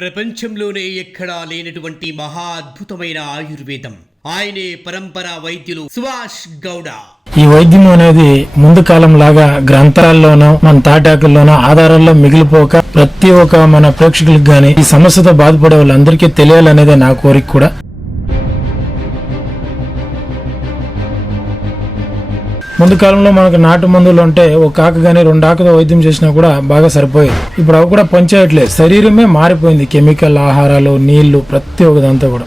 ప్రపంచంలోనే ఎక్కడా లేనటువంటి మహా అద్భుతమైన ఆయుర్వేదం. ఆయనే పరంపర వైద్యులు సుభాష్ గౌడ. ఈ వైద్యం అనేది ముందు కాలం లాగా గ్రంథాల్లోనో మన తాటాకుల్లోనో ఆధారాల్లో మిగిలిపోక ప్రతి ఒక్క మన ప్రేక్షకులకు గాని ఈ సమస్యతో బాధపడే వాళ్ళందరికీ తెలియాలనేదే నా కోరిక కూడా. ముందు కాలంలో మనకు నాటు మందులు ఉంటే ఒక ఆకు గానీ రెండు ఆకుతో వైద్యం చేసినా కూడా బాగా సరిపోయేది. ఇప్పుడు అవి కూడా పనిచేయట్లేదు. శరీరమే మారిపోయింది. కెమికల్ ఆహారాలు నీళ్ళు ప్రతి ఒక్కదంతా కూడా.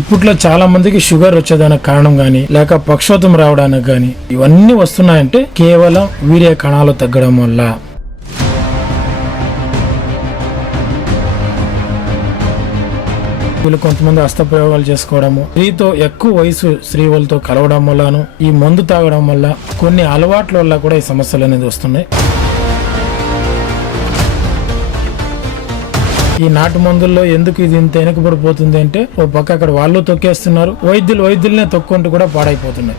ఇప్పట్లో చాలా మందికి షుగర్ వచ్చేదానికి కారణం గాని లేక పక్షోతం రావడానికి గాని ఇవన్నీ వస్తున్నాయంటే కేవలం వీర్య కణాలు తగ్గడం వల్ల. వీళ్ళు కొంతమంది హస్తప్రయోగాలు చేసుకోవడము. స్త్రీతో ఎక్కువ వయసు స్త్రీ వాళ్ళతో కలవడం వల్లను ఈ మందు తాగడం వల్ల కొన్ని అలవాట్ల వల్ల కూడా ఈ సమస్యలు అనేది వస్తున్నాయి. ఈ నాటు మందుల్లో ఎందుకు ఇది ఇంత వెనుకబడిపోతుంది అంటే ఓ పక్క అక్కడ వాళ్ళు తొక్కేస్తున్నారు వైద్యులు వైద్యులనే తొక్కుంటూ కూడా పాడైపోతున్నాయి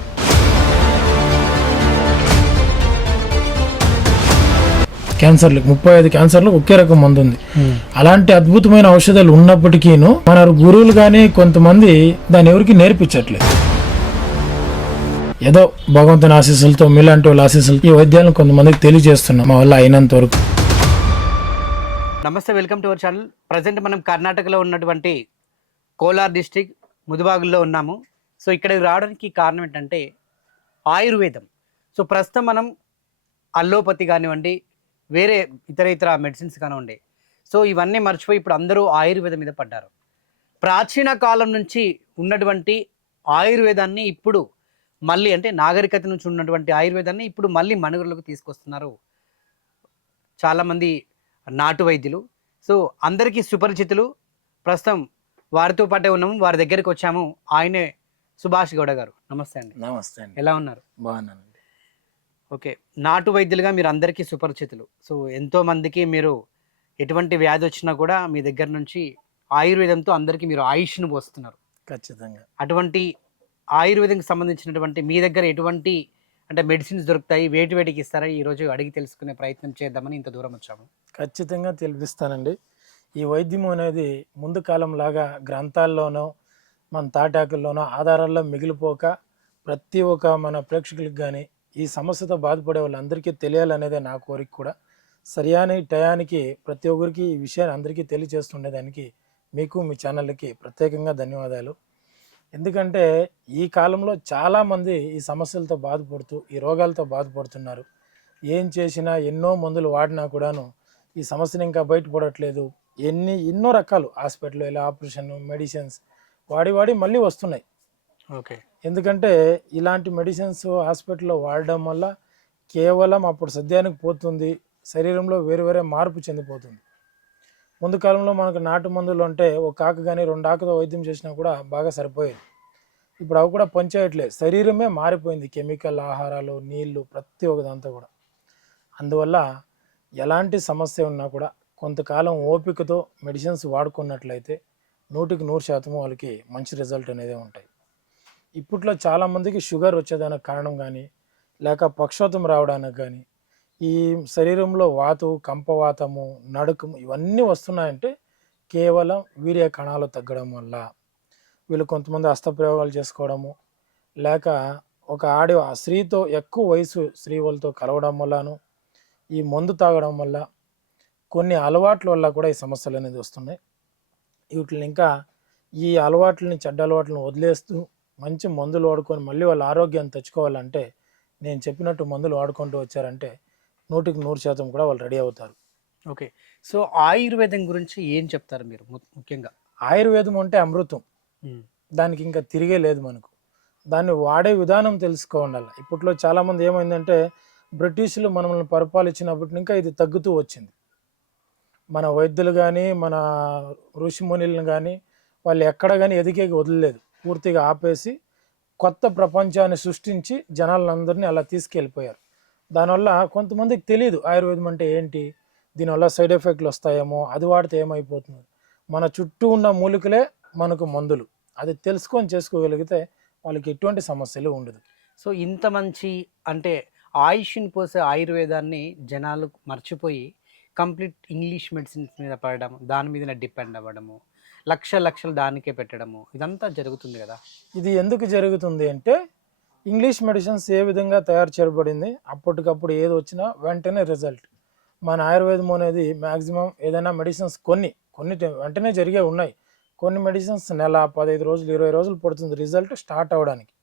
క్యాన్సర్లు ముప్పై ఐదు క్యాన్సర్లు ఒకే రకం మందు ఉంది. అలాంటి అద్భుతమైన ఔషధాలు ఉన్నప్పటికీను మన గురువులు కానీ కొంతమంది దాన్ని ఎవరికి నేర్పించట్లేదు. ఏదో భగవంతుని ఆశీస్సులతో మీలాంటి వాళ్ళ ఆశీస్సులతో ఈ వైద్యాలను కొంతమందికి తెలియజేస్తున్నాం మా వల్ల అయినంత వరకు. నమస్తే welcome to our channel. Present మనం కర్ణాటకలో ఉన్నటువంటి కోలార్ డిస్టిక్ ముదుబాగుల్లో ఉన్నాము. సో ఇక్కడికి రావడానికి కారణం ఏంటంటే ఆయుర్వేదం. సో ప్రస్తుతం మనం అల్లోపతి కానివ్వండి వేరే ఇతర ఇతర మెడిసిన్స్ కానివ్వండి సో ఇవన్నీ మర్చిపోయి ఇప్పుడు అందరూ ఆయుర్వేదం మీద పడ్డారు. ప్రాచీన కాలం నుంచి ఉన్నటువంటి ఆయుర్వేదాన్ని ఇప్పుడు మళ్ళీ అంటే నాగరికత నుంచి ఉన్నటువంటి ఆయుర్వేదాన్ని ఇప్పుడు మళ్ళీ మనుగడలోకి తీసుకొస్తున్నారు చాలామంది నాటు వైద్యులు. సో అందరికీ సుపరిచితులు. ప్రస్తుతం వారితో పాటే ఉన్నాము వారి దగ్గరికి వచ్చాము. ఆయనే సుభాష్ గౌడ గారు. నమస్తే అండి. నమస్తే అండి. ఎలా ఉన్నారు? బాగున్నానండి. ఓకే. నాటు వైద్యులుగా మీరు అందరికీ సుపరిచితులు. సో ఎంతో మందికి మీరు ఎటువంటి వ్యాధి వచ్చినా కూడా మీ దగ్గర నుంచి ఆయుర్వేదంతో అందరికీ మీరు ఆయుష్ను పోస్తున్నారు. ఖచ్చితంగా. అటువంటి ఆయుర్వేదంకి సంబంధించినటువంటి మీ దగ్గర ఎటువంటి అంటే మెడిసిన్స్ దొరుకుతాయి వేటి వేటికి ఇస్తారా ఈరోజు అడిగి తెలుసుకునే ప్రయత్నం చేద్దామని ఇంత దూరం వచ్చాము. ఖచ్చితంగా తెలిపిస్తానండి. ఈ వైద్యం అనేది ముందు కాలం లాగా గ్రంథాల్లోనో మన తాటాకుల్లోనో ఆధారాల్లో మిగిలిపోక ప్రతి ఒక్క మన ప్రేక్షకులకు కానీ ఈ సమస్యతో బాధపడే వాళ్ళందరికీ తెలియాలనేదే నా కోరిక కూడా. సరియైన టయానికి ప్రతి ఒక్కరికి ఈ విషయాన్ని అందరికీ తెలియజేస్తుండేదానికి మీకు మీ ఛానల్కి ప్రత్యేకంగా ధన్యవాదాలు. ఎందుకంటే ఈ కాలంలో చాలామంది ఈ సమస్యలతో బాధపడుతూ ఈ రోగాలతో బాధపడుతున్నారు. ఏం చేసినా ఎన్నో మందులు వాడినా కూడాను ఈ సమస్యను ఇంకా బయటపడట్లేదు. ఎన్ని ఎన్నో రకాలు హాస్పిటల్ ఇలా ఆపరేషన్ మెడిసిన్స్ వాడి వాడి మళ్ళీ వస్తున్నాయి. ఓకే. ఎందుకంటే ఇలాంటి మెడిసిన్స్ హాస్పిటల్లో వాడడం వల్ల కేవలం అప్పుడు సద్యానికి పోతుంది శరీరంలో వేరు వేరే మార్పు చెందిపోతుంది. ముందు కాలంలో మనకు నాటు మందులు ఉంటే ఒక ఆకు కానీ రెండు ఆకుతో వైద్యం చేసినా కూడా బాగా సరిపోయేది. ఇప్పుడు అవి కూడా పనిచేయట్లేదు. శరీరమే మారిపోయింది కెమికల్ ఆహారాలు నీళ్ళు ప్రతి ఒక్కదంతా కూడా. అందువల్ల ఎలాంటి సమస్య ఉన్నా కూడా కొంతకాలం ఓపికతో మెడిసిన్స్ వాడుకున్నట్లయితే నూటికి నూరు శాతం వాళ్ళకి మంచి రిజల్ట్ అనేది ఉంటాయి. ఇప్పట్లో చాలామందికి షుగర్ వచ్చేదానికి కారణం కానీ లేక పక్షోతం రావడానికి కానీ ఈ శరీరంలో వాతు కంపవాతము నడుకము ఇవన్నీ వస్తున్నాయంటే కేవలం వీర్య కణాలు తగ్గడం వల్ల. వీళ్ళు కొంతమంది హస్తప్రయోగాలు చేసుకోవడము లేక ఒక ఆడి ఆ స్త్రీతో ఎక్కువ వయసు స్త్రీ వాళ్ళతో కలవడం వల్లను ఈ మందు తాగడం వల్ల కొన్ని అలవాట్ల వల్ల కూడా ఈ సమస్యలు అనేది వస్తున్నాయి. వీటిని ఇంకా ఈ అలవాట్లని చెడ్డ అలవాట్లను వదిలేస్తూ మంచి మందులు వాడుకొని మళ్ళీ వాళ్ళ ఆరోగ్యాన్ని తెచ్చుకోవాలంటే నేను చెప్పినట్టు మందులు వాడుకుంటూ వచ్చారంటే నూటికి నూరు శాతం కూడా వాళ్ళు రెడీ అవుతారు. ఓకే. సో ఆయుర్వేదం గురించి ఏం చెప్తారు మీరు ముఖ్యంగా? ఆయుర్వేదం అంటే అమృతం. దానికి ఇంకా తిరిగే లేదు మనకు. దాన్ని వాడే విధానం తెలుసుకోవాలి ఇప్పట్లో చాలామంది ఏమైందంటే బ్రిటిషులు మనల్ని పరిపాలించినప్పటి ఇంకా ఇది తగ్గుతూ వచ్చింది. మన వైద్యులు కానీ మన ఋషిమునులను కానీ వాళ్ళు ఎక్కడ కానీ ఎదిగే వదలలేదు. పూర్తిగా ఆపేసి కొత్త ప్రపంచాన్ని సృష్టించి జనాలందరినీ అలా తీసుకెళ్ళిపోయారు. దానివల్ల కొంతమందికి తెలియదు ఆయుర్వేదం అంటే ఏంటి దీనివల్ల సైడ్ ఎఫెక్ట్లు వస్తాయేమో అది వాడితే ఏమైపోతుంది. మన చుట్టూ ఉన్న మూలికలే మనకు మందులు. అది తెలుసుకొని చేసుకోగలిగితే వాళ్ళకి ఎటువంటి సమస్యలు ఉండదు. సో ఇంత మంచి అంటే ఆయుష్ని పోసే ఆయుర్వేదాన్ని జనాలు మర్చిపోయి కంప్లీట్ ఇంగ్లీష్ మెడిసిన్స్ మీద పడడం దాని మీద డిపెండ్ అవ్వడము లక్ష లక్షలు దానికే పెట్టడము ఇదంతా జరుగుతుంది కదా. ఇది ఎందుకు జరుగుతుంది అంటే ఇంగ్లీష్ మెడిసిన్స్ ఏ విధంగా తయారు చేయబడింది అప్పటికప్పుడు ఏది వచ్చినా వెంటనే రిజల్ట్. మన ఆయుర్వేదం అనేది మ్యాక్సిమం ఏదైనా మెడిసిన్స్ కొన్ని కొన్ని వెంటనే జరిగే ఉన్నాయి. కొన్ని మెడిసిన్స్ నెల పదహైదు రోజులు ఇరవై రోజులు పడుతుంది రిజల్ట్ స్టార్ట్ అవ్వడానికి.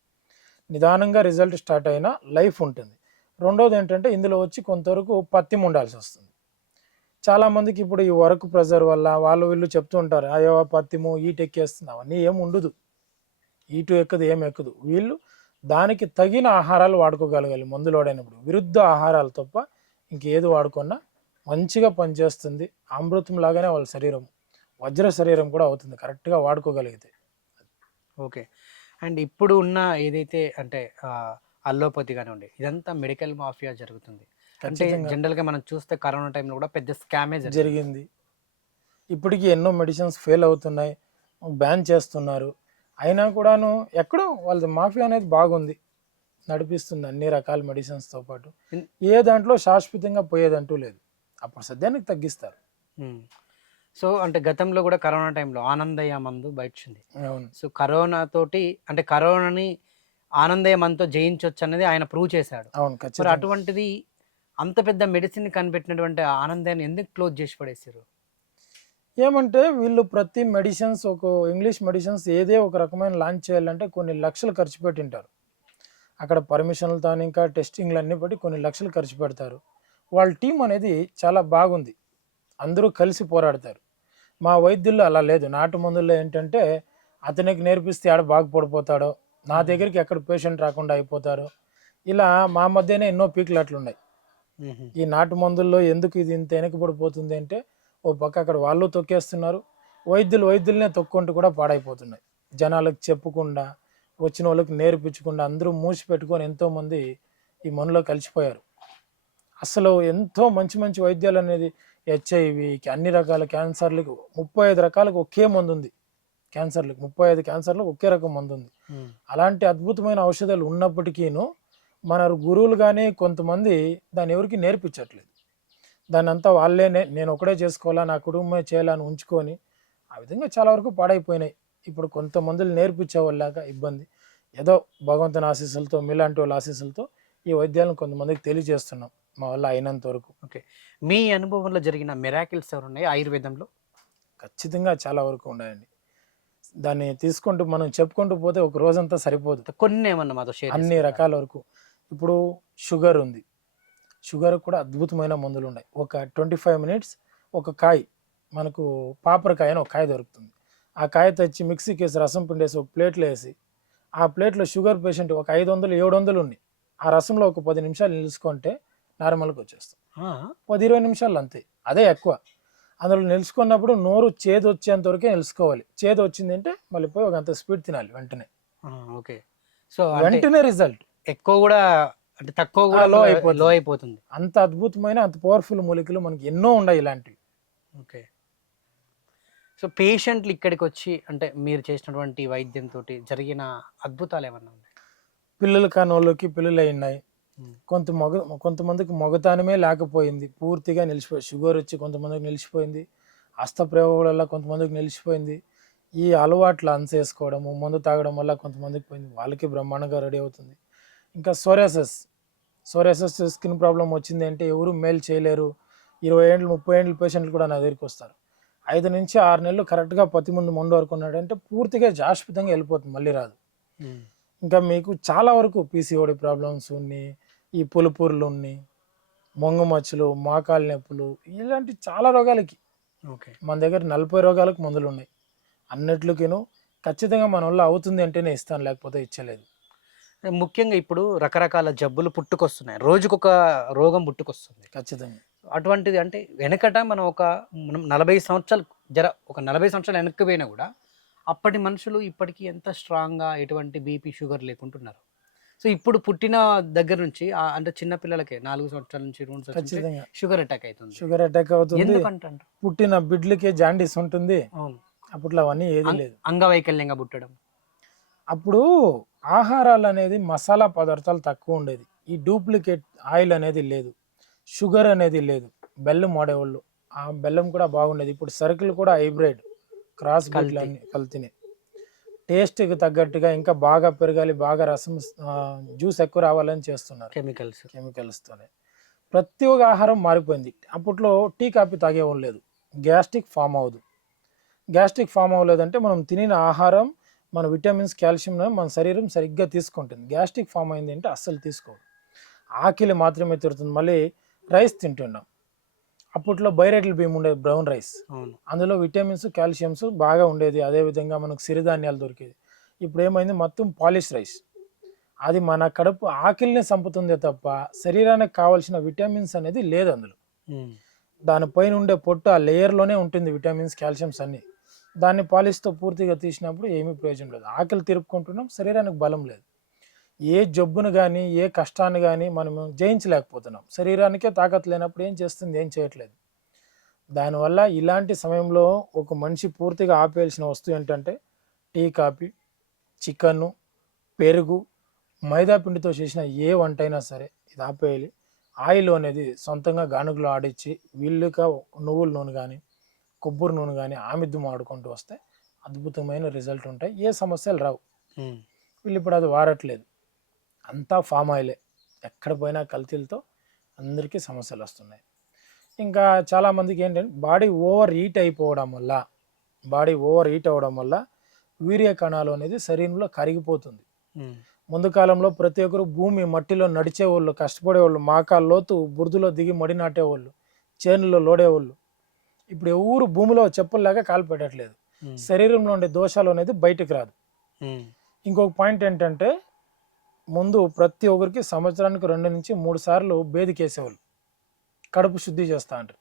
నిదానంగా రిజల్ట్ స్టార్ట్ అయినా లైఫ్ ఉంటుంది. రెండోది ఏంటంటే ఇందులో వచ్చి కొంతవరకు పత్యం ఉండాల్సి వస్తుంది. చాలామందికి ఇప్పుడు ఈ వర్క్ ప్రెజర్ వల్ల వాళ్ళు వీళ్ళు చెప్తూ ఉంటారు అయ్యో పత్యము ఈటు ఎక్కేస్తుంది అవన్నీ ఏం ఉండదు. ఈటు ఎక్కదు ఏం ఎక్కదు. వీళ్ళు దానికి తగిన ఆహారాలు వాడుకోగలగాలి. మందులు విరుద్ధ ఆహారాలు తప్ప ఇంకేది వాడుకున్నా మంచిగా పనిచేస్తుంది. అమృతం లాగానే వాళ్ళ శరీరం వజ్ర శరీరం కూడా అవుతుంది. కరెక్ట్గా వాడుకోగలిగితే. ఓకే. అండ్ ఇప్పుడు ఉన్న ఏదైతే అంటే అల్లోపతి కానివ్వండి ఇదంతా మెడికల్ మాఫియా జరుగుతుంది. అంటే జనరల్గా మనం చూస్తే కరోనా టైంలో కూడా పెద్ద స్కామే జరిగింది. ఇప్పటికీ ఎన్నో మెడిసిన్స్ ఫెయిల్ అవుతున్నాయి బ్యాన్ చేస్తున్నారు. అయినా కూడాను ఎక్కడో వాళ్ళది మాఫియా అనేది బాగుంది. నడిపిస్తుంది అన్ని రకాల మెడిసిన్స్తో పాటు. ఏ దాంట్లో శాశ్వతంగా పోయేదంటూ లేదు. అప్పుడు సద్యానికి తగ్గిస్తారు. సో అంటే గతంలో కూడా కరోనా టైంలో ఆనందయ్య మందు బయటచింది అవును. సో కరోనా తోటి అంటే కరోనాని ఆనందయ్య మందుతో జయించవచ్చు అనేది ఆయన ప్రూవ్ చేశాడు. అవును అటువంటిది అంత పెద్ద మెడిసిన్ కనిపెట్టినటువంటి ఆనందయ్యని ఎందుకు క్లోజ్ చేసి పడేసారు ఏమంటే వీళ్ళు ప్రతి మెడిసిన్స్ ఒక ఇంగ్లీష్ మెడిసిన్స్ ఏదే ఒక రకమైన లాంచ్ చేయాలంటే కొన్ని లక్షలు ఖర్చు పెట్టింటారు అక్కడ పర్మిషన్లతో ఇంకా టెస్టింగ్లు అన్ని బట్టి కొన్ని లక్షలు ఖర్చు పెడతారు. వాళ్ళ టీం అనేది చాలా బాగుంది. అందరూ కలిసి పోరాడతారు. మా వైద్యుల్లో అలా లేదు. నాటు మందుల్లో ఏంటంటే అతనికి నేర్పిస్తే ఆడ బాగుపడిపోతాడో నా దగ్గరికి ఎక్కడ పేషెంట్ రాకుండా అయిపోతారో ఇలా మా మధ్యనే ఎన్నో పీకులు అట్లున్నాయి. ఈ నాటు మందుల్లో ఎందుకు ఇది ఇంత వెనకబడిపోతుంది అంటే ఓ పక్క అక్కడ వాళ్ళు తొక్కేస్తున్నారు వైద్యులు వైద్యులనే తొక్కుంటూ కూడా పాడైపోతున్నాయి. జనాలకు చెప్పకుండా వచ్చిన వాళ్ళకి నేర్పించకుండా అందరూ మూసి పెట్టుకొని ఎంతోమంది ఈ మనలో కలిసిపోయారు. అసలు ఎంతో మంచి మంచి వైద్యాలు అనేది హెచ్ఐవి అన్ని రకాల క్యాన్సర్లకు ముప్పై ఐదు రకాలకు ఒకే మందు ఉంది. క్యాన్సర్లకు ముప్పై ఐదు క్యాన్సర్లకు ఒకే రకం మందు ఉంది. అలాంటి అద్భుతమైన ఔషధాలు ఉన్నప్పటికీను మన గురువులు కానీ కొంతమంది దాన్ని ఎవరికి నేర్పించట్లేదు. దాన్ని అంతా వాళ్ళే నేను ఒకడే చేసుకోవాలా నా కుటుంబమే చేయాలని ఉంచుకొని ఆ విధంగా చాలా వరకు పాడైపోయినాయి. ఇప్పుడు కొంతమందిని నేర్పించే వాళ్ళక ఇబ్బంది. ఏదో భగవంతుని ఆశీస్సులతో మీలాంటి వాళ్ళ ఆశీస్సులతో ఈ వైద్యాలను కొంతమందికి తెలియజేస్తున్నాం. మా వల్ల అయినంత వరకు. మీ అనుభవంలో జరిగిన మెరాకిల్స్ ఎవరు ఉన్నాయి ఆయుర్వేదంలో? ఖచ్చితంగా చాలా వరకు ఉన్నాయండి. దాన్ని తీసుకుంటూ మనం చెప్పుకుంటూ పోతే ఒక రోజంతా సరిపోదు. కొన్ని ఏమన్నా మాతో అన్ని రకాల వరకు. ఇప్పుడు షుగర్ ఉంది. షుగర్ కూడా అద్భుతమైన మందులు ఉన్నాయి. ఒక ట్వంటీ ఫైవ్ మినిట్స్ ఒక కాయ మనకు పాపరకాయ అని ఒక కాయ దొరుకుతుంది. ఆ కాయ తెచ్చి మిక్సీకి వేసి రసం పిండేసి ఒక ప్లేట్లో వేసి ఆ ప్లేట్లో షుగర్ పేషెంట్ ఒక ఐదు వందలు ఏడు వందలు ఉన్నాయి. ఆ రసంలో ఒక పది నిమిషాలు నిలుచుకుంటే నార్మల్గా వచ్చేస్తాం. పది ఇరవై నిమిషాలు అంతే. అదే ఎక్కువ. అందులో నిలుచుకున్నప్పుడు నోరు చేదు వచ్చేంత వరకే నిలుచుకోవాలి. చేదు వచ్చింది అంటే మళ్ళీ పోయి ఒక అంత స్పీడ్ తినాలి వెంటనే. ఓకే. సో వెంటనే రిజల్ట్. ఎక్కువ కూడా అంటే తక్కువ కూడా లో అయిపోతుంది. లో అయిపోతుంది. అంత అద్భుతమైన అంత పవర్ఫుల్ మూలికలు మనకి ఎన్నో ఉన్నాయి ఇలాంటివి. ఓకే. సో పేషెంట్లు ఇక్కడికి వచ్చి అంటే మీరు చేసినటువంటి వైద్యంతో జరిగిన అద్భుతాలు ఏమన్నా ఉన్నాయి? పిల్లలు కాని వాళ్ళకి పిల్లలు అయినాయి. కొంత మగ కొంతమందికి మగతానమే లేకపోయింది. పూర్తిగా నిలిచిపోయి షుగర్ వచ్చి కొంతమందికి నిలిచిపోయింది. హస్తప్రయోగం వల్ల కొంతమందికి నిలిచిపోయింది. ఈ అలవాట్లు అన్సేసుకోవడము మందు తాగడం వల్ల కొంతమందికి పోయింది. వాళ్ళకి బ్రహ్మాండంగా రెడీ అవుతుంది. ఇంకా సోరియాసెస్. సోరియాసెస్ స్కిన్ ప్రాబ్లం వచ్చింది అంటే ఎవరు మేలు చేయలేరు. ఇరవై ఏళ్ళు ముప్పై ఏళ్ళ పేషెంట్లు కూడా నా దగ్గరికి వస్తారు. ఐదు నుంచి ఆరు నెలలు కరెక్ట్గా పత్తి ముందు మందు వరకు ఉన్నాడంటే పూర్తిగా జాస్పితంగా వెళ్ళిపోతుంది మళ్ళీ రాదు. ఇంకా మీకు చాలా వరకు పీసీఓడి ప్రాబ్లమ్స్ ఉన్నాయి ఈ పులుపూర్లు ఉన్నాయి మొంగ మచ్చలు మోకాలు నొప్పులు ఇలాంటి చాలా రోగాలకి. ఓకే. మన దగ్గర నలభై రోగాలకు మందులు ఉన్నాయి. అన్నిట్లకిను ఖచ్చితంగా మన వల్ల అవుతుంది అంటేనే ఇస్తాను లేకపోతే ఇచ్చలేదు. ముఖ్యంగా ఇప్పుడు రకరకాల జబ్బులు పుట్టుకొస్తున్నాయి. రోజుకొక రోగం పుట్టుకొస్తుంది. ఖచ్చితంగా. అటువంటిది అంటే వెనకట మనం ఒక మనం నలభై సంవత్సరాలు జర ఒక నలభై సంవత్సరాలు వెనక్కి పోయినా కూడా అప్పటి మనుషులు ఇప్పటికీ ఎంత స్ట్రాంగ్గా ఎటువంటి బీపీ షుగర్ లేకుంటున్నారు. సో ఇప్పుడు పుట్టిన దగ్గర నుంచి అంటే చిన్న పిల్లలకే నాలుగు సంవత్సరాల నుంచి రెండు సంవత్సరాల షుగర్ అటాక్ అవుతుంది. షుగర్ అటాక్ అవుతుంది. ఎందుకంటారు పుట్టిన బిడ్లకి జాండీస్ ఉంటుంది. అవును. అప్పట్లో అవన్నీ ఏది లేదు. అంగవైకల్యంగా పుట్టడం. అప్పుడు ఆహారాలు అనేది మసాలా పదార్థాలు తక్కువ ఉండేది. ఈ డూప్లికేట్ ఆయిల్ అనేది లేదు. షుగర్ అనేది లేదు. బెల్లం వాడేవాళ్ళు. ఆ బెల్లం కూడా బాగుండేది. ఇప్పుడు సరుకులు కూడా హైబ్రిడ్. క్రాస్. బీట్లు అన్ని కల్తీనే. టేస్ట్కి తగ్గట్టుగా ఇంకా బాగా పెరగాలి బాగా రసం జ్యూస్ ఎక్కువ రావాలని చేస్తున్నారు. కెమికల్స్. కెమికల్స్తోనే. ప్రతి ఒక్క ఆహారం మారిపోయింది. అప్పట్లో టీ కాఫీ తాగేవాళ్ళు లేదు. గ్యాస్ట్రిక్ ఫామ్ అవ్వదు. గ్యాస్ట్రిక్ ఫామ్ అవ్వలేదంటే మనం తినిన ఆహారం మన విటమిన్స్ కాల్షియం మన శరీరం సరిగ్గా తీసుకుంటుంది. గ్యాస్ట్రిక్ ఫామ్ అయింది అంటే అస్సలు తీసుకోదు. ఆకలి మాత్రమే తీరుతుంది. మళ్ళీ రైస్ తింటున్నాం. అప్పట్లో బైరెడ్ల బియ్యం ఉండేది బ్రౌన్ రైస్. అందులో విటమిన్స్ కాల్షియమ్స్ బాగా ఉండేది. అదేవిధంగా మనకు సిరిధాన్యాలు దొరికేది. ఇప్పుడు ఏమైంది? మొత్తం పాలిష్ రైస్. అది మన కడుపు ఆకలిని చంపుతుందే తప్ప శరీరానికి కావాల్సిన విటమిన్స్ అనేది లేదు అందులో. దానిపైన ఉండే పొట్టు ఆ లేయర్లోనే ఉంటుంది విటమిన్స్ కాల్షియమ్స్ అన్నీ. దాన్ని పాలిస్తూ పూర్తిగా తీసినప్పుడు ఏమీ ప్రయోజనం లేదు. ఆకలి తిరుపుకుంటున్నాం శరీరానికి బలం లేదు. ఏ జబ్బును కానీ ఏ కష్టాన్ని కానీ మనం జయించలేకపోతున్నాం. శరీరానికే తాకత్ లేనప్పుడు ఏం చేస్తుంది ఏం చేయట్లేదు. దానివల్ల ఇలాంటి సమయంలో ఒక మనిషి పూర్తిగా ఆపేయాల్సిన వస్తువు ఏంటంటే టీ కాఫీ చికెను పెరుగు మైదా పిండితో చేసిన ఏ వంట అయినా సరే ఇది ఆపేయాలి. ఆయిల్ అనేది సొంతంగా గానుగలో ఆడించి వీళ్ళుగా నువ్వుల నూనె కానీ కొబ్బరి నూనె కానీ ఆమిద్దు ఆడుకుంటూ వస్తే అద్భుతమైన రిజల్ట్ ఉంటాయి. ఏ సమస్యలు రావు. వీళ్ళు ఇప్పుడు అది వాడట్లేదు అంతా ఫామ్ ఆయిలే. ఎక్కడ పోయినా కల్తీలతో అందరికీ సమస్యలు వస్తున్నాయి. ఇంకా చాలామందికి ఏంటంటే బాడీ ఓవర్ హీట్ అయిపోవడం వల్ల బాడీ ఓవర్ హీట్ అవ్వడం వల్ల వీర్య కణాలు అనేది శరీరంలో కరిగిపోతుంది. ముందు కాలంలో ప్రతి ఒక్కరు భూమి మట్టిలో నడిచేవాళ్ళు కష్టపడేవాళ్ళు మాకాల లోతు బురదలో దిగి మడి నాటేవాళ్ళు చేనులో లోడేవాళ్ళు. ఇప్పుడు ఎవరు భూమిలో చెప్పుల్లాగా కాలు పెట్టట్లేదు. శరీరంలో ఉండే దోషాలు అనేది బయటకు రాదు. ఇంకొక పాయింట్ ఏంటంటే ముందు ప్రతి ఒక్కరికి సంవత్సరానికి రెండు నుంచి మూడు సార్లు బేదికేసేవాళ్ళు కడుపు శుద్ధి చేస్తా అంటారు.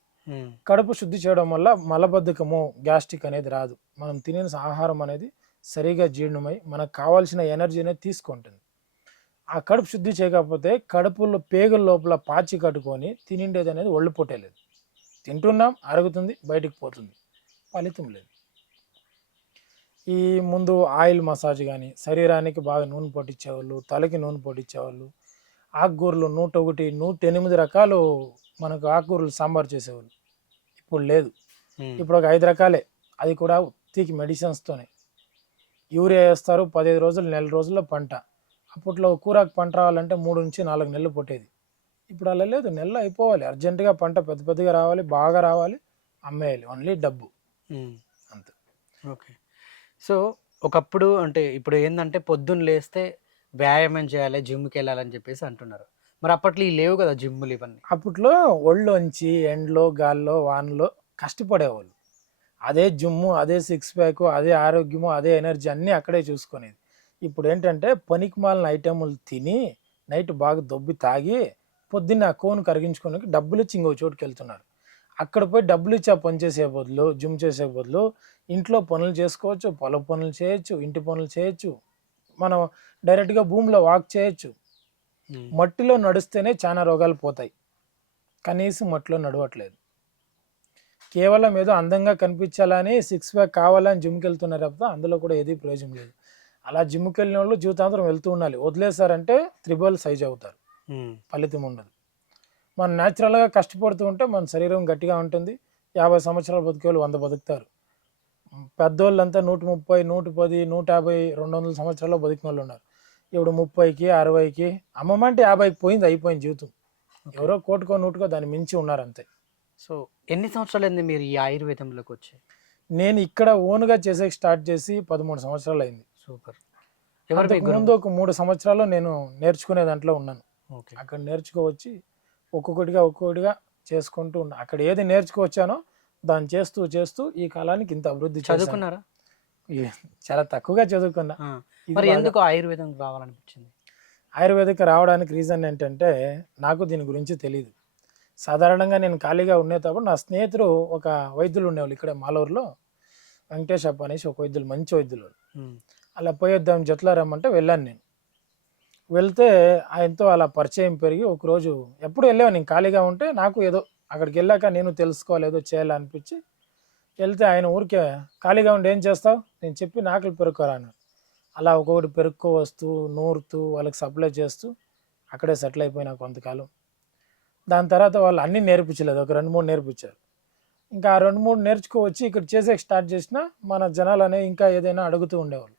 కడుపు శుద్ధి చేయడం వల్ల మలబద్ధకము గ్యాస్ట్రిక్ అనేది రాదు. మనం తినే ఆహారం అనేది సరిగా జీర్ణమై మనకు కావాల్సిన ఎనర్జీ అనేది తీసుకుంటుంది. ఆ కడుపు శుద్ధి చేయకపోతే కడుపులో పేగుల లోపల పాచి కట్టుకొని తినిండేది అనేది ఒళ్ళు పొట్టేలేదు. తింటున్నాం అరుగుతుంది బయటికి పోతుంది. ఫలితం లేదు. ఈ ముందు ఆయిల్ మసాజ్ కానీ శరీరానికి బాగా నూనె పట్టించేవాళ్ళు తలకి నూనె పట్టించేవాళ్ళు ఆకుకూరలు నూట ఒకటి నూట ఎనిమిది రకాలు మనకు ఆకుకూరలు సాంబార్ చేసేవాళ్ళు. ఇప్పుడు లేదు. ఇప్పుడు ఒక ఐదు రకాలే. అది కూడా ఉత్తికి మెడిసిన్స్తోనే యూరియా వేస్తారు పదిహేను రోజులు నెల రోజుల్లో పంట. అప్పట్లో కూరకు పంట రావాలంటే మూడు నుంచి నాలుగు నెలలు పుట్టేది. ఇప్పుడు అలా లేదు. నెలలో అయిపోవాలి. అర్జెంటుగా పంట పెద్ద పెద్దగా రావాలి బాగా రావాలి. అమ్మేయాలి. ఓన్లీ డబ్బు. అంతే. ఓకే. సో ఒకప్పుడు అంటే ఇప్పుడు ఏంటంటే పొద్దున్న లేస్తే వ్యాయామం చేయాలి జిమ్కి వెళ్ళాలని చెప్పేసి అంటున్నారు. మరి అప్పట్లో ఈ లేవు కదా జిమ్ములు ఇవన్నీ? అప్పట్లో ఒళ్ళోంచి ఎండలో గాల్లో వానలో కష్టపడేవాళ్ళు. అదే జిమ్ము అదే సిక్స్ ప్యాక్ అదే ఆరోగ్యము అదే ఎనర్జీ అన్నీ అక్కడే చూసుకునేది. ఇప్పుడు ఏంటంటే పనికిమాలిన ఐటెములు తిని నైట్ బాగా దొబ్బి తాగి పొద్దున్న ఆ కోను కరిగించుకోనికి డబ్బులు ఇచ్చి ఇంకో చోటుకి వెళ్తున్నారు అక్కడ పోయి డబ్బులు ఇచ్చి ఆ పని చేసే బదులు జిమ్ చేసే బదులు ఇంట్లో పనులు చేసుకోవచ్చు పొలం పనులు చేయొచ్చు ఇంటి పనులు చేయొచ్చు మనం డైరెక్ట్గా భూమిలో వాక్ చేయొచ్చు. మట్టిలో నడిస్తేనే చాలా రోగాలు పోతాయి. కనీసం మట్టిలో నడవట్లేదు. కేవలం ఏదో అందంగా కనిపించాలని సిక్స్ ప్యాక్ కావాలని జిమ్కి వెళ్తున్నారు తప్ప అందులో కూడా ఏది ప్రయోజనం లేదు. అలా జిమ్కి వెళ్ళిన వాళ్ళు జీవితాంతరం వెళ్తూ ఉండాలి. వదిలేశారంటే త్రిబుల్ సైజ్ అవుతారు. ఫలితం ఉండదు. మనం న్యాచురల్గా కష్టపడుతూ ఉంటే మన శరీరం గట్టిగా ఉంటుంది. యాభై సంవత్సరాలు బతికే వాళ్ళు వంద బతుకుతారు. పెద్దోళ్ళంతా నూట ముప్పై నూట పది నూట యాభై రెండు వందల సంవత్సరాల్లో బతికిన వాళ్ళు ఉన్నారు. ఇప్పుడు ముప్పైకి అరవైకి అమ్మమ్మ అంటే యాభైకి పోయింది అయిపోయింది జీవితం. ఎవరో కోటుకో నూటుకో దాన్ని మించి ఉన్నారు అంతే. సో ఎన్ని సంవత్సరాలు అయింది మీరు ఈ ఆయుర్వేదంలోకి వచ్చి? నేను ఇక్కడ ఓన్గా చేసే స్టార్ట్ చేసి పదమూడు సంవత్సరాలు అయింది. సూపర్. ఎవరు? ముందు ఒక మూడు సంవత్సరాలు నేను నేర్చుకునే దాంట్లో ఉన్నాను. అక్కడ నేర్చుకోవచ్చి ఒక్కొక్కటిగా ఒక్కొక్కటిగా చేసుకుంటూ ఉన్నా. అక్కడ ఏది నేర్చుకోవచ్చానో దాన్ని చేస్తూ చేస్తూ ఈ కాలానికి ఇంత అభివృద్ధి. చదువుకున్నారా? చాలా తక్కువగా చదువుకున్నా. మరి ఎందుకు ఆయుర్వేదం రావాలనిపించింది? ఆయుర్వేదిక్ రావడానికి రీజన్ ఏంటంటే నాకు దీని గురించి తెలియదు సాధారణంగా నేను ఖాళీగా ఉండేటప్పుడు నా స్నేహితుడు ఒక వైద్యులు ఉండేవాళ్ళు ఇక్కడ మాలూరులో. వెంకటేష్ అప్ప అనేసి ఒక వైద్యులు మంచి వైద్యులు. అలా పోయొద్దాం జట్లా రమ్మంటే వెళ్ళాను నేను. వెళ్తే ఆయనతో అలా పరిచయం పెరిగి ఒకరోజు ఎప్పుడు వెళ్ళావు? నేను ఖాళీగా ఉంటే నాకు ఏదో అక్కడికి వెళ్ళాక నేను తెలుసుకోవాలి ఏదో చేయాలనిపించి వెళ్తే ఆయన ఊరికే ఖాళీగా ఉండి ఏం చేస్తావు? నేను చెప్పి నాకులు పెరుక్కోరా అన్నాడు అలా ఒక్కొక్కటి పెరుక్కో వస్తూ నూరుతూ వాళ్ళకి సప్లై చేస్తూ అక్కడే సెటిల్ అయిపోయినా కొంతకాలం. దాని తర్వాత వాళ్ళు అన్నీ నేర్పించలేదు ఒక రెండు మూడు నేర్పించారు. ఇంకా ఆ రెండు మూడు నేర్చుకోవచ్చి ఇక్కడ చేసే స్టార్ట్ చేసినా మన జనాలు అనేవి ఇంకా ఏదైనా అడుగుతూ ఉండేవాళ్ళు.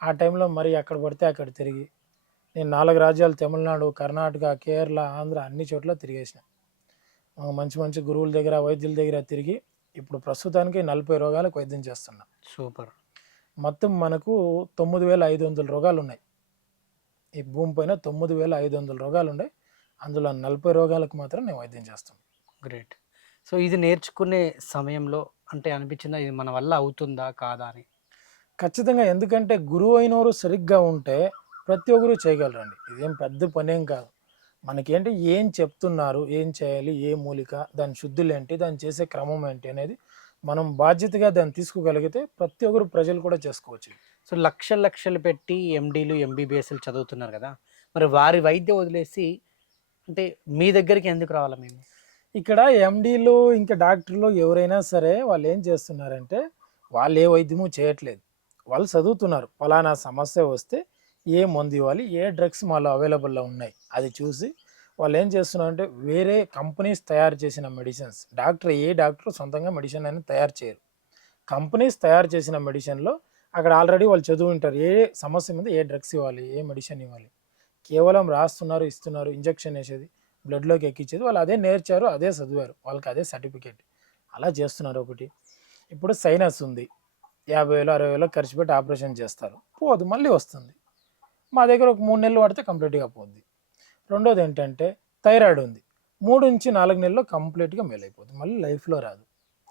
ఆ టైంలో మరి అక్కడ పడితే అక్కడ తిరిగి నేను నాలుగు రాజ్యాలు తమిళనాడు కర్ణాటక కేరళ ఆంధ్ర అన్ని చోట్ల తిరిగేసిన. మంచి మంచి గురువుల దగ్గర వైద్యుల దగ్గర తిరిగి ఇప్పుడు ప్రస్తుతానికి నలభై రోగాలకు వైద్యం చేస్తున్నా. సూపర్. మొత్తం మనకు తొమ్మిది వేల ఐదు వందల రోగాలు ఉన్నాయి ఈ భూమి పైన తొమ్మిది వేల ఐదు వందల రోగాలు ఉన్నాయి అందులో నలభై రోగాలకు మాత్రం నేను వైద్యం చేస్తాను గ్రేట్. సో ఇది నేర్చుకునే సమయంలో అంటే అనిపించిందా? ఇది మన వల్ల అవుతుందా కాదా అని? ఖచ్చితంగా ఎందుకంటే గురువు అయినవారు సరిగ్గా ఉంటే ప్రతి ఒక్కరు చేయగలరండి. ఇదేం పెద్ద పనేం కాదు. మనకేంటి? ఏం చెప్తున్నారు? ఏం చేయాలి? ఏ మూలిక? దాని శుద్ధులు ఏంటి దాన్ని చేసే క్రమం ఏంటి అనేది మనం బాధ్యతగా దాన్ని తీసుకోగలిగితే ప్రతి ఒక్కరు ప్రజలు కూడా చేసుకోవచ్చు. సో లక్షలు లక్షలు పెట్టి ఎండీలు ఎంబీబీఎస్లు చదువుతున్నారు కదా! మరి వారి వైద్యం వదిలేసి అంటే మీ దగ్గరికి ఎందుకు రావాలా మేము? ఇక్కడ ఎండీలు ఇంకా డాక్టర్లు ఎవరైనా సరే వాళ్ళు ఏం చేస్తున్నారంటే వాళ్ళు ఏ వైద్యము చేయట్లేదు. వాళ్ళు చదువుతున్నారు. ఫలానా సమస్య వస్తే ఏ మందు ఇవ్వాలి ఏ డ్రగ్స్ మాలో అవైలబుల్లో ఉన్నాయి అది చూసి వాళ్ళు ఏం చేస్తున్నారంటే వేరే కంపెనీస్ తయారు చేసిన మెడిసిన్స్ డాక్టర్ ఏ డాక్టర్ సొంతంగా మెడిసిన్ అనేది తయారు చేయరు. కంపెనీస్ తయారు చేసిన మెడిసిన్లో అక్కడ ఆల్రెడీ వాళ్ళు చదువు ఉంటారు ఏ సమస్య మీద ఏ డ్రగ్స్ ఇవ్వాలి ఏ మెడిసిన్ ఇవ్వాలి. కేవలం రాస్తున్నారు ఇస్తున్నారు ఇంజెక్షన్ వేసేది బ్లడ్లోకి ఎక్కించేది వాళ్ళు అదే నేర్చారు అదే చదివారు వాళ్ళకి అదే సర్టిఫికేట్ అలా చేస్తున్నారు ఒకటి. ఇప్పుడు సైనస్ ఉంది యాభై వేలు అరవై వేలు ఖర్చు పెట్టి ఆపరేషన్ చేస్తారు పోదు మళ్ళీ వస్తుంది. మా దగ్గర ఒక మూడు నెలలు పడితే కంప్లీట్గా పోద్ది. రెండోది ఏంటంటే థైరాయిడ్ ఉంది. మూడు నుంచి నాలుగు నెలల్లో కంప్లీట్గా మేలైపోతుంది మళ్ళీ లైఫ్లో రాదు.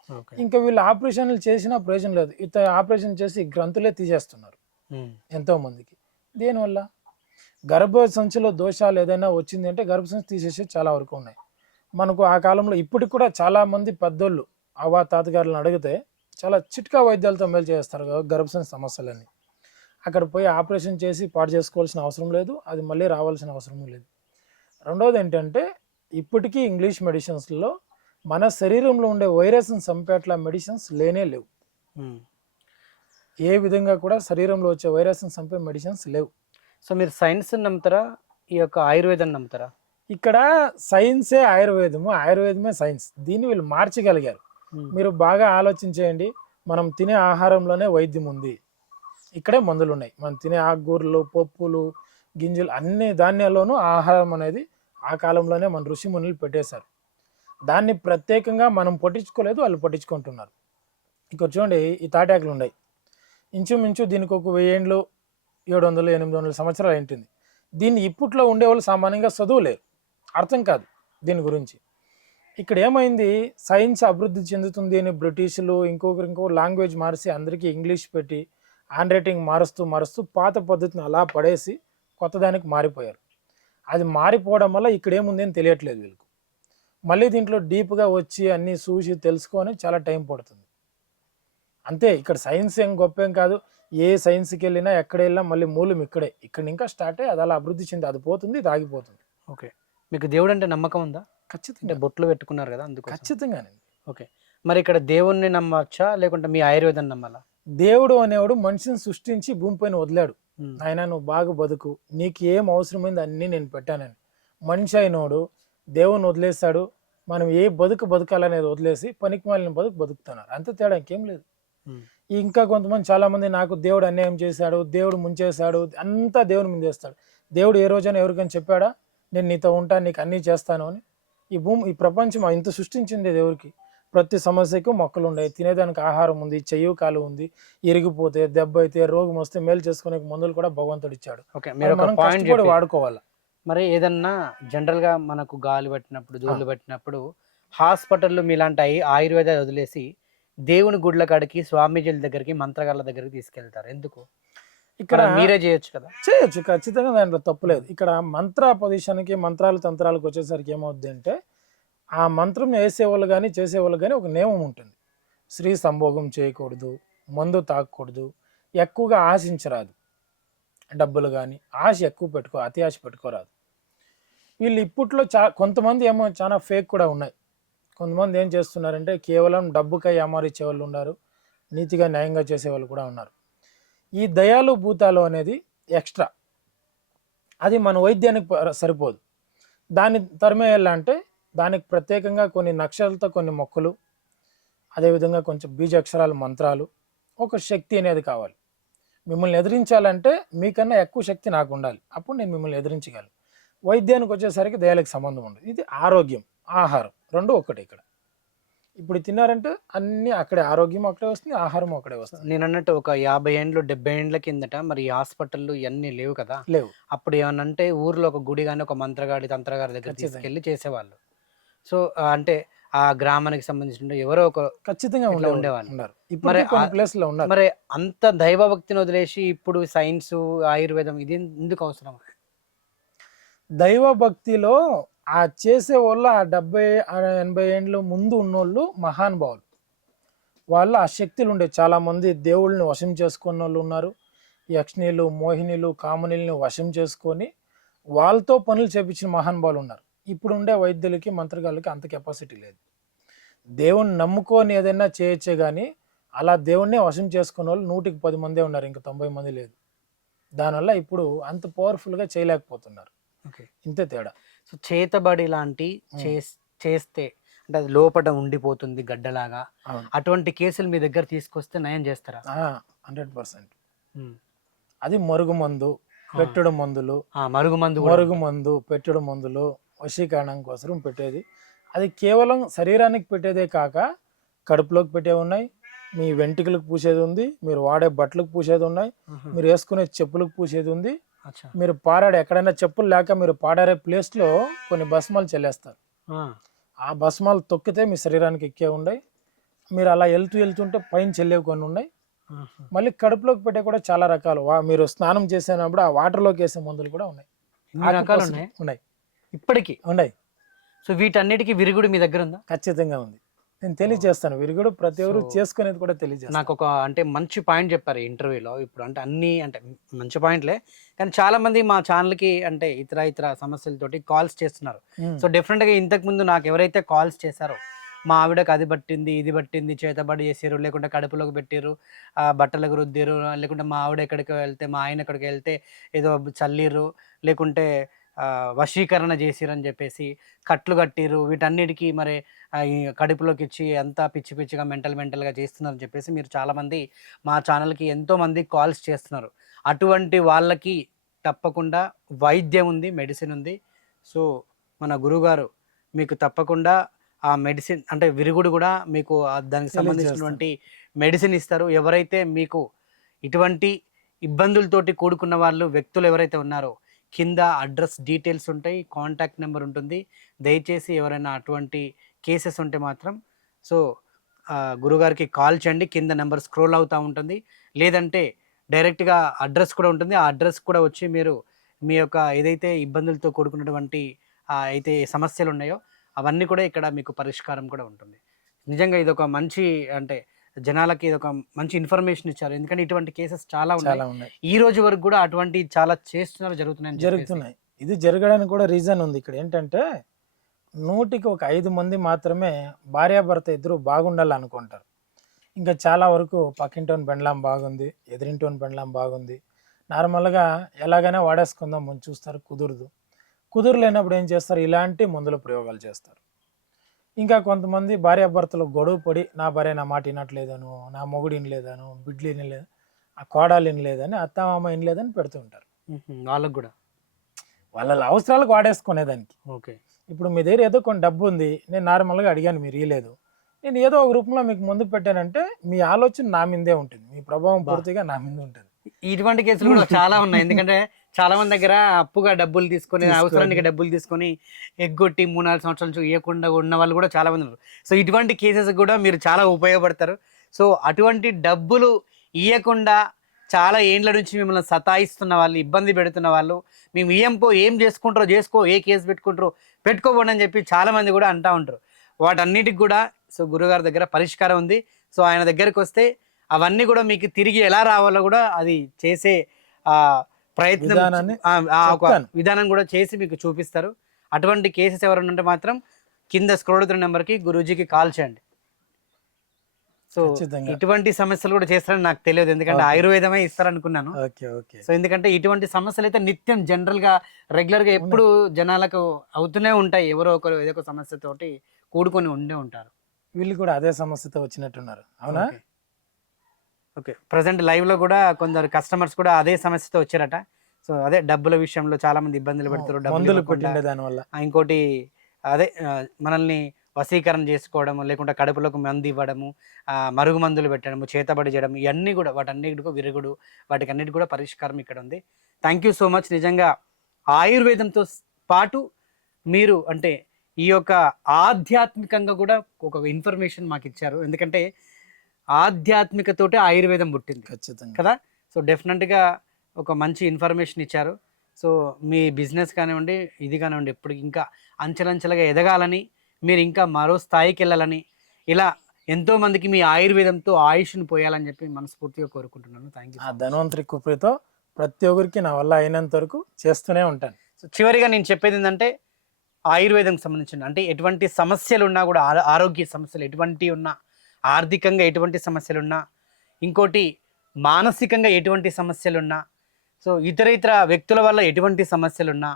ఓకే. ఇంకా వీళ్ళు ఆపరేషన్లు చేసినా ప్రయోజనం లేదు. ఇత ఆపరేషన్ చేసి గ్రంథులే తీసేస్తున్నారు. ఎంతో మందికి. దేనివల్ల? గర్భ సంచిలో దోషాలు ఏదైనా వచ్చింది అంటే గర్భ సంచి తీసేసి చాలా వరకు ఉన్నాయి. మనకు ఆ కాలంలో ఇప్పటికి కూడా చాలా మంది పెద్దోళ్ళు అవ్వ తాతగారులను అడిగితే చాలా చిట్కా వైద్యాలతో మేలు చేస్తారు గర్భసంచి సమస్యలన్నీ. అక్కడ పోయి ఆపరేషన్ చేసి పాడు చేసుకోవాల్సిన అవసరం లేదు. అది మళ్ళీ రావాల్సిన అవసరం లేదు. రెండవది ఏంటంటే ఇప్పటికీ ఇంగ్లీష్ మెడిసిన్స్లో మన శరీరంలో ఉండే వైరస్ని చంపేట్ల మెడిసిన్స్ లేనే లేవు. ఏ విధంగా కూడా శరీరంలో వచ్చే వైరస్ని చంపే మెడిసిన్స్ లేవు. సో మీరు సైన్స్ నమ్ముతారా? ఈ యొక్క ఆయుర్వేదం నమ్ముతారా? ఇక్కడ సైన్సే ఆయుర్వేదము ఆయుర్వేదమే సైన్స్. దీన్ని వీళ్ళు మార్చగలిగారు. మీరు బాగా ఆలోచించేయండి. మనం తినే ఆహారంలోనే వైద్యం ఉంది. ఇక్కడే మందులు ఉన్నాయి మనం తినే ఆకుకూరలు పప్పులు గింజలు అన్ని ధాన్యాల్లోనూ ఆహారం అనేది ఆ కాలంలోనే మన ఋషి మునులు పెట్టేశారు. దాన్ని ప్రత్యేకంగా మనం పట్టించుకోలేదు వాళ్ళు పట్టించుకుంటున్నారు. ఇక్కడ చూడండి ఈ తాటాకులు ఉన్నాయి. ఇంచుమించు దీనికి ఒక వెయ్యేండ్లు ఏడు వందలు ఎనిమిది వందల సంవత్సరాలు ఏంటింది దీన్ని ఇప్పట్లో ఉండేవాళ్ళు సామాన్యంగా చదువులేరు అర్థం కాదు దీని గురించి. ఇక్కడ ఏమైంది? సైన్స్ అభివృద్ధి చెందుతుంది అని బ్రిటిషులు ఇంకొకరు ఇంకో లాంగ్వేజ్ మార్చి అందరికీ ఇంగ్లీష్ పెట్టి హ్యాండ్ రైటింగ్ మారుస్తూ మారుస్తూ పాత పద్ధతిని అలా పడేసి కొత్త దానికి మారిపోయారు. అది మారిపోవడం వల్ల ఇక్కడ ఏముంది అని తెలియట్లేదు వీళ్ళకు. మళ్ళీ దీంట్లో డీప్గా వచ్చి అన్నీ చూసి తెలుసుకొని చాలా టైం పడుతుంది. అంతే ఇక్కడ సైన్స్ ఏం గొప్ప ఏం కాదు. ఏ సైన్స్కి వెళ్ళినా ఎక్కడ వెళ్ళినా మళ్ళీ మూలం ఇక్కడే. ఇక్కడ ఇంకా స్టార్ట్ అయ్యి అది అలా అభివృద్ధి చెంది అది పోతుంది ఇది ఆగిపోతుంది. ఓకే. మీకు దేవుడు అంటే నమ్మకం ఉందా? ఖచ్చితంగా. బొట్లు పెట్టుకున్నారు కదా అందుకు ఖచ్చితంగానండి. ఓకే. మరి ఇక్కడ దేవుణ్ణి నమ్మచ్చా? లేకుంటే మీ ఆయుర్వేదం నమ్మాలా? దేవుడు అనేవాడు మనిషిని సృష్టించి భూమిపైన వదిలాడు. ఆయన నువ్వు బాగా బతుకు. నీకు ఏం అవసరమైంది అన్నీ నేను పెట్టానని. మనిషి అయినోడు దేవుని వదిలేస్తాడు. మనం ఏ బతుకు బతకాలనేది వదిలేసి పనికి మాలిన బతుకు బతుకుతున్నారు. అంతే తేడా ఇంకేం లేదు. ఇంకా కొంతమంది చాలా మంది నాకు దేవుడు అన్యాయం చేశాడు దేవుడు ముంచేశాడు అంతా దేవుని ముందేస్తాడు దేవుడు ఏ రోజైనా ఎవరికైనా చెప్పాడా? నేను నీతో ఉంటా నీకు అన్నీ చేస్తాను అని. ఈ భూమి ఈ ప్రపంచం ఇంత సృష్టించింది దేవుడికి. ప్రతి సమస్యకు మొక్కలు ఉన్నాయి తినేదానికి ఆహారం ఉంది చెయ్యి కాలు ఉంది ఇరిగిపోతే దెబ్బ అయితే రోగం వస్తే మేలు చేసుకునే మందులు కూడా భగవంతుడు ఇచ్చాడు ఓకే మీరు ఒక మనం పాయింట్ కష్టపడి వాడుకోవాలి. మరి ఏదన్నా జనరల్గా మనకు గాలి పట్టినప్పుడు జోళ్ళు పట్టినప్పుడు హాస్పిటల్లో మీలాంటి ఆయు- ఆయుర్వేద వదిలేసి దేవుని గుడ్ల కాడికి స్వామీజీల దగ్గరికి మంత్రగాళ్ళ దగ్గరికి తీసుకెళ్తారు. ఎందుకు? ఇక్కడ ఇక్కడ మీరే చేయొచ్చు కదా? చేయొచ్చు ఖచ్చితంగా దాంట్లో తప్పులేదు ఇక్కడ మంత్ర పొజిషన్కి మంత్రాలు తంత్రాలకు వచ్చేసరికి ఏమవుద్ది అంటే ఆ మంత్రం వేసేవాళ్ళు కానీ చేసేవాళ్ళు కానీ ఒక నియమం ఉంటుంది. స్త్రీ సంభోగం చేయకూడదు మందు తాగకూడదు ఎక్కువగా ఆశించరాదు. డబ్బులు కానీ ఆశ ఎక్కువ పెట్టుకో అతి ఆశ పెట్టుకోరాదు. వీళ్ళు ఇప్పట్లో చా కొంతమంది ఏమో చాలా ఫేక్ కూడా ఉన్నాయి. కొంతమంది ఏం చేస్తున్నారంటే కేవలం డబ్బుకై ఏమారిచ్చే వాళ్ళు ఉన్నారు నీతిగా న్యాయంగా చేసేవాళ్ళు కూడా ఉన్నారు. ఈ దయాలు భూతాలు అనేది ఎక్స్ట్రా. అది మన వైద్యానికి ప- సరిపోదు. దాన్ని తరిమేయాలంటే దానికి ప్రత్యేకంగా కొన్ని నక్షలతో కొన్ని మొక్కలు అదేవిధంగా కొంచెం బీజాక్షరాలు మంత్రాలు ఒక శక్తి అనేది కావాలి. మిమ్మల్ని ఎదిరించాలంటే మీకన్నా ఎక్కువ శక్తి నాకు ఉండాలి. అప్పుడు నేను మిమ్మల్ని ఎదిరించగలను. వైద్యానికి వచ్చేసరికి దేహాలకు సంబంధం ఉండదు. ఇది ఆరోగ్యం ఆహారం రెండు ఒకటి ఇక్కడ. ఇప్పుడు తిన్నారంటే అన్ని అక్కడే ఆరోగ్యం అక్కడే వస్తుంది ఆహారం అక్కడే వస్తుంది. నేను అన్నట్టు ఒక యాభై ఏండ్లు డెబ్బై ఏండ్ల కిందట మరి హాస్పిటల్లు ఇవన్నీ లేవు కదా. లేవు. అప్పుడు ఏమనంటే ఊర్లో ఒక గుడి కానీ ఒక మంత్రగాడి తంత్రగాడి దగ్గర. తీసుకెళ్ళి చేసేవాళ్ళు. సో అంటే ఆ గ్రామానికి సంబంధించిన ఎవరో ఒక ఖచ్చితంగా ఉండేవాళ్ళు. ఉన్నారు. మరి ప్లేస్లో ఉన్నారు. మరి అంత దైవభక్తిని వదిలేసి ఇప్పుడు సైన్స్ ఆయుర్వేదం ఇది ఎందుకు అవసరం? దైవ భక్తిలో ఆ చేసే వాళ్ళు ఆ డెబ్బై ఎనభై ఏండ్లు ముందు ఉన్నోళ్ళు మహానుభావులు వాళ్ళు ఆ శక్తులు ఉండే చాలా మంది దేవుళ్ళని వశం చేసుకున్న వాళ్ళు ఉన్నారు. యక్షిణీలు మోహినిలు కామునిల్ని వశం చేసుకొని వాళ్ళతో పనులు చేపించిన మహానుభావులు ఉన్నారు ఇప్పుడు ఉండే వైద్యులకి మంత్రగాళ్ళకి అంత కెపాసిటీ లేదు. దేవుణ్ణి నమ్ముకొని ఏదైనా చేయొచ్చే కానీ అలా దేవుణ్ణే వశం చేసుకున్న వాళ్ళు నూటికి పది మందే ఉన్నారు. ఇంకా తొంభై మంది లేదు. దానివల్ల ఇప్పుడు అంత పవర్ఫుల్గా చేయలేకపోతున్నారు. ఓకే. ఇంతే తేడా. సో చేతబడి లాంటి చేస్- చేస్తే అంటే అది లోపల ఉండిపోతుంది గడ్డలాగా. అటువంటి కేసులు మీ దగ్గర తీసుకొస్తే నయం చేస్తారా? Hundred percent. అది మరుగు మందు పెట్టుడు మందులు మరుగు మందు మరుగు మందు పెట్టుడు మందులు వశీకరణం కోసం పెట్టేది. అది కేవలం శరీరానికి పెట్టేదే కాక కడుపులోకి పెట్టే ఉన్నాయి. మీ వెంట్రుకలకు పూసేది ఉంది. మీరు వాడే బట్టలకు పూసేది ఉన్నాయి. మీరు వేసుకునే చెప్పులకు పూసేది ఉంది. మీరు పాడాడే ఎక్కడైనా చెప్పులు లేక మీరు పాడాడే ప్లేస్లో కొన్ని భస్మాలు చెల్లేస్తారు. ఆ, భస్మాలు తొక్కితే మీ శరీరానికి ఎక్కే ఉన్నాయి. మీరు అలా వెళ్తూ వెళ్తుంటే పైన చెల్లేవి కొన్ని ఉన్నాయి. మళ్ళీ కడుపులోకి పెట్టే కూడా చాలా రకాలు. మీరు స్నానం చేసినప్పుడు ఆ వాటర్లోకి వేసే మందులు కూడా ఉన్నాయి? ఉన్నాయి. ఇప్పటికి ఉన్నాయి. సో వీటన్నిటికీ విరుగుడు మీ దగ్గర ఉందా? ఖచ్చితంగా ఉంది. నేను తెలియజేస్తాను. వీరు కూడా ప్రతి ఒక్కరు చేసుకునేది కూడా తెలియజేస్తాను. నాకు ఒక అంటే మంచి పాయింట్ చెప్పారు ఇంటర్వ్యూలో. ఇప్పుడు అంటే అన్ని అంటే మంచి పాయింట్లే. కానీ చాలా మంది మా ఛానల్కి అంటే ఇతర ఇతర సమస్యలతోటి కాల్స్ చేస్తున్నారు. సో డెఫినెట్గా ఇంతకు ముందు నాకు ఎవరైతే కాల్స్ చేశారో మా ఆవిడకి అది పట్టింది ఇది పట్టింది చేతబడి చేసారు లేకుంటే కడుపులోకి పెట్టారు ఆ బట్టలకు రుద్దిరు లేకుంటే మా ఆవిడ ఎక్కడికి వెళ్తే మా ఆయన ఎక్కడికి వెళ్తే ఏదో చల్లిర్రు లేకుంటే వశీకరణ చేసిరు అని చెప్పేసి కట్లు కట్టిరు వీటన్నిటికీ మరి కడుపులోకి ఇచ్చి అంతా పిచ్చి పిచ్చిగా మెంటల్ మెంటల్గా చేస్తున్నారని చెప్పేసి మీరు చాలామంది మా ఛానల్కి ఎంతోమంది కాల్స్ చేస్తున్నారు. అటువంటి వాళ్ళకి తప్పకుండా వైద్యం ఉంది మెడిసిన్ ఉంది. సో మన గురుగారు మీకు తప్పకుండా ఆ మెడిసిన్ అంటే విరుగుడు కూడా మీకు దానికి సంబంధించినటువంటి మెడిసిన్ ఇస్తారు. ఎవరైతే మీకు ఇటువంటి ఇబ్బందులతోటి కూడుకున్న వాళ్ళు వ్యక్తులు ఎవరైతే ఉన్నారో కింద అడ్రస్ డీటెయిల్స్ ఉంటాయి కాంటాక్ట్ నెంబర్ ఉంటుంది. దయచేసి ఎవరైనా అటువంటి కేసెస్ ఉంటే మాత్రం సో గురుగారికి కాల్ చేయండి. కింద నెంబర్ స్క్రోల్ అవుతూ ఉంటుంది. లేదంటే డైరెక్ట్గా అడ్రస్ కూడా ఉంటుంది. ఆ అడ్రస్ కూడా వచ్చి మీరు మీ యొక్క ఏదైతే ఇబ్బందులతో కూడుకున్నటువంటి అయితే సమస్యలు ఉన్నాయో అవన్నీ కూడా ఇక్కడ మీకు పరిష్కారం కూడా ఉంటుంది. నిజంగా ఇది ఒక మంచి అంటే జనాలకి ఇది ఒక మంచి ఇన్ఫర్మేషన్ ఇచ్చారు. ఎందుకంటే ఇటువంటి కేసెస్ చాలా ఉన్నాయి. ఈ రోజు వరకు కూడా అటువంటి చాలా చేస్తున్నారు జరుగుతున్నాయి జరుగుతున్నాయి. ఇది జరగడానికి కూడా రీజన్ ఉంది. ఇక్కడ ఏంటంటే నూటికి ఒక ఐదు మంది మాత్రమే భార్యాభర్త ఇద్దరు బాగుండాలి అనుకుంటారు. ఇంకా చాలా వరకు పక్కింటోని పెండ్లాం బాగుంది ఎదిరింటోని పెండ్లాం బాగుంది. నార్మల్గా ఎలాగైనా వాడేసుకుందాం అని చూస్తారు కుదురదు. కుదురలేనప్పుడు ఏం చేస్తారు? ఇలాంటి మందుల ప్రయోగాలు చేస్తారు. ఇంకా కొంతమంది భార్యాభర్తలు గొడవ పడి నా భార్య నా మాట వినట్లేదను నా మొగుడు వినలేదను బిడ్డలు వినలేదు ఆ కోడాలు వినలేదని అత్తమామ వినలేదని పెడుతుంటారు వాళ్ళకు కూడా? వాళ్ళ అవసరాలకు వాడేసుకునేదానికి. ఓకే. ఇప్పుడు మీ దగ్గర ఏదో కొన్ని డబ్బు ఉంది నేను నార్మల్గా అడిగాను మీరు ఇవ్వలేదు నేను ఏదో ఒక రూపంలో మీకు ముందు పెట్టానంటే మీ ఆలోచన నా మీదే ఉంటుంది మీ ప్రభావం. పూర్తిగా నా మీద ఉంటుంది. ఇటువంటి కేసులు కూడా చాలా ఉన్నాయి. ఎందుకంటే చాలా మంది దగ్గర అప్పుగా డబ్బులు తీసుకొని. అవసరానికి డబ్బులు తీసుకొని ఎగ్గొట్టి మూడు నాలుగు సంవత్సరాల నుంచి ఇవ్వకుండా ఉన్న వాళ్ళు కూడా చాలా మంది ఉన్నారు. సో ఇటువంటి కేసెస్ కూడా మీరు చాలా ఉపయోగపడతారు. సో అటువంటి డబ్బులు ఇవ్వకుండా చాలా ఏండ్ల నుంచి మిమ్మల్ని సతాయిస్తున్న వాళ్ళు ఇబ్బంది పెడుతున్న వాళ్ళు మేము ఇయ్యంపో ఏం చేసుకుంటారో చేసుకో ఏ కేసు పెట్టుకుంటారో పెట్టుకోబోండి అని చెప్పి చాలా మంది కూడా అంటా ఉంటారు. వాటన్నిటికి కూడా సో గురుగారి దగ్గర పరిష్కారం ఉంది. సో ఆయన దగ్గరికి వస్తే అవన్నీ కూడా మీకు తిరిగి ఎలా రావాలో కూడా అది చేసే ఆ ప్రయత్నం. విధానం కూడా చేసి మీకు చూపిస్తారు. అటువంటి కేసెస్ ఎవరైనా ఉంటే మాత్రం కింద స్క్రోల్ అవుతున్న నెంబర్కి గురూజీకి కాల్ చేయండి. సో. ఇటువంటి సమస్యలు కూడా చేస్తారని నాకు తెలియదు. ఎందుకంటే. ఆయుర్వేదమే ఇస్తారనుకున్నాను. సో ఎందుకంటే ఇటువంటి సమస్యలు అయితే నిత్యం జనరల్గా రెగ్యులర్గా ఎప్పుడు జనాలకు అవుతూనే ఉంటాయి. ఎవరో ఒకరు ఏదో ఒక సమస్యతోటి కూడుకొని ఉండే ఉంటారు. వీళ్ళు కూడా అదే సమస్యతో వచ్చినట్టున్నారు. అవునా? ఓకే. ప్రజెంట్ లైవ్లో కూడా కొందరు కస్టమర్స్ కూడా అదే సమస్యతో వచ్చారట. సో అదే డబ్బుల విషయంలో చాలా మంది ఇబ్బందులు పెడతారు డబ్బులు దానివల్ల ఇంకోటి అదే మనల్ని వశీకరణ చేసుకోవడం లేకుంటే కడుపులోకి మందు ఇవ్వడము మరుగు మందులు పెట్టడము చేతబడి చేయడం ఇవన్నీ కూడా వాటన్నిటికీ విరుగుడు వాటికి అన్నిటి కూడా పరిష్కారం ఇక్కడ ఉంది. Thank you so much. నిజంగా ఆయుర్వేదంతో పాటు మీరు అంటే ఈ యొక్క ఆధ్యాత్మికంగా కూడా ఒక ఇన్ఫర్మేషన్ మాకు ఇచ్చారు ఎందుకంటే ఆధ్యాత్మికతోటే ఆయుర్వేదం పుట్టింది. ఖచ్చితంగా. కదా? సో డెఫినెట్గా ఒక మంచి ఇన్ఫర్మేషన్ ఇచ్చారు. సో మీ బిజినెస్ కానివ్వండి ఇది కానివ్వండి ఎప్పుడు ఇంకా అంచెలంచెలుగా ఎదగాలని మీరు ఇంకా మరో స్థాయికి వెళ్ళాలని ఇలా ఎంతో మందికి మీ ఆయుర్వేదంతో ఆయుష్ను పోయాలని చెప్పి మనస్ఫూర్తిగా కోరుకుంటున్నాను. థ్యాంక్ ఆ యూ ధన్వంతరి కృపతో ప్రతి ఒక్కరికి నా వల్ల అయినంత వరకు చేస్తూనే ఉంటాను. సో చివరిగా నేను చెప్పేది ఏంటంటే ఆయుర్వేదంకి సంబంధించిన అంటే ఎటువంటి సమస్యలు ఉన్నా కూడా ఆరో- ఆరోగ్య సమస్యలు ఎటువంటి ఉన్నా ఆర్థికంగా ఎటువంటి సమస్యలున్నా ఇంకోటి మానసికంగా ఎటువంటి సమస్యలున్నా సో ఇతర ఇతర వ్యక్తుల వల్ల ఎటువంటి సమస్యలున్నా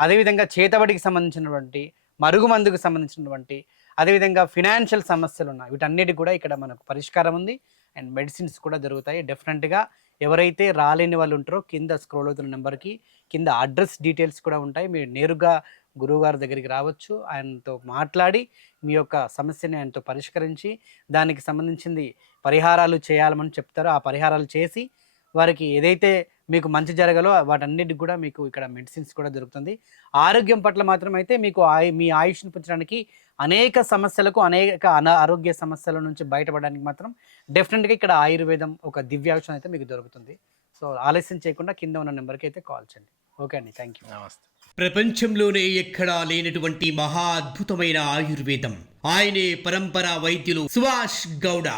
అదేవిధంగా చేతబడికి సంబంధించినటువంటి మరుగుమందుకు సంబంధించినటువంటి అదేవిధంగా ఫినాన్షియల్ సమస్యలు ఉన్నాయి వీటన్నిటి కూడా ఇక్కడ మనకు పరిష్కారం ఉంది. అండ్ మెడిసిన్స్ కూడా దొరుకుతాయి. డెఫినెట్గా ఎవరైతే రాలేని వాళ్ళు ఉంటారో కింద స్క్రోల్ అవుతున్న నెంబర్కి కింద అడ్రస్ డీటెయిల్స్ కూడా ఉంటాయి. మీరు నేరుగా గురువుగారి దగ్గరికి రావచ్చు. ఆయనతో మాట్లాడి మీ యొక్క సమస్యని ఆయనతో పరిష్కరించి దానికి సంబంధించింది పరిహారాలు చేయాలని చెప్తారో ఆ పరిహారాలు చేసి వారికి ఏదైతే మీకు మంచి జరగాలో వాటన్నిటికి కూడా మీకు ఇక్కడ మెడిసిన్స్ కూడా దొరుకుతుంది. ఆరోగ్యం పట్ల మాత్రం అయితే మీకు ఆయు మీ ఆయుష్ను పెంచడానికి అనేక సమస్యలకు అనేక అనా ఆరోగ్య సమస్యల నుంచి బయటపడడానికి మాత్రం డెఫినెట్గా ఇక్కడ ఆయుర్వేదం ఒక దివ్యాక్షం అయితే మీకు దొరుకుతుంది. సో ఆలస్యం చేయకుండా కింద ఉన్న నెంబర్కి అయితే కాల్ చేయండి. ఓకే అండి. థ్యాంక్ యూ నమస్తే. ప్రపంచంలోనే ఎక్కడా లేనటువంటి మహా అద్భుతమైన ఆయుర్వేదం. ఆయనే పరంపరా వైద్యులు సుభాష్ గౌడ.